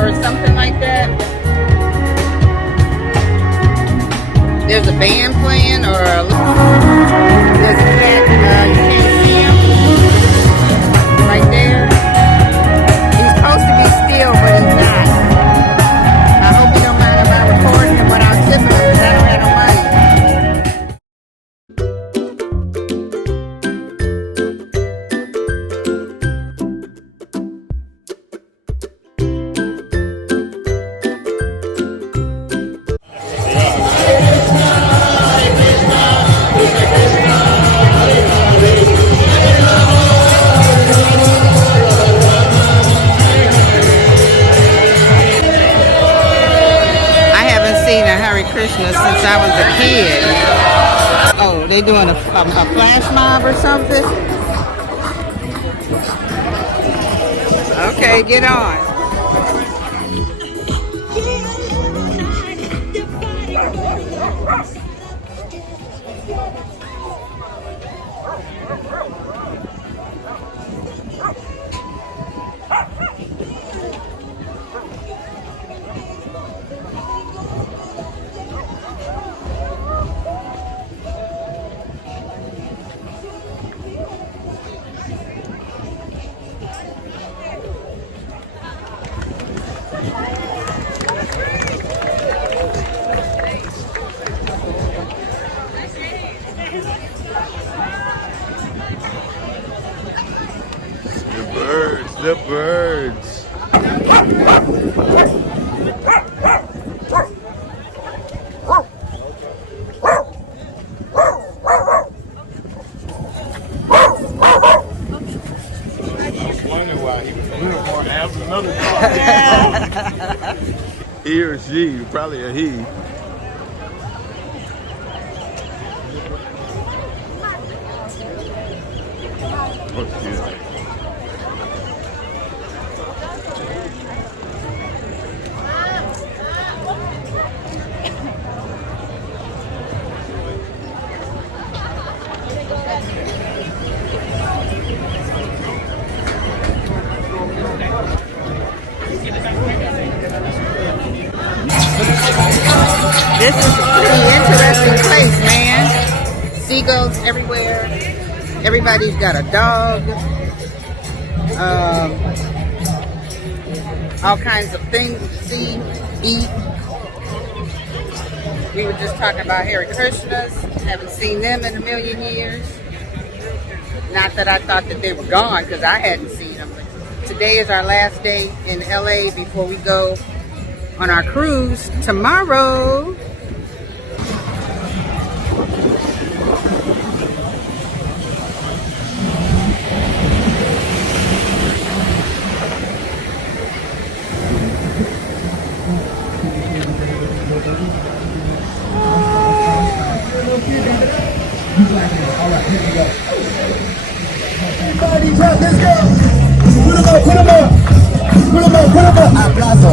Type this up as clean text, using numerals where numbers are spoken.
or something like that. There's a band playing or there's a cat, you can't see him right there. He's supposed to be still, but he's not. I hope he don't mind if I record him without tipping him because I don't have no money. Krishna since I was a kid. Oh, they doing a flash mob or something? Okay, get on. The birds. He or she, probably a he. This is a pretty interesting place, man. Seagulls everywhere. Everybody's got a dog. All kinds of things to see, eat. We were just talking about Hare Krishnas. Haven't seen them in a million years. Not that I thought that they were gone, because I hadn't seen them. But today is our last day in LA before we go on our cruise tomorrow. Alright, here we go. Everybody's up, let's go. Put them up. Put them up. Put them up. Aplauso.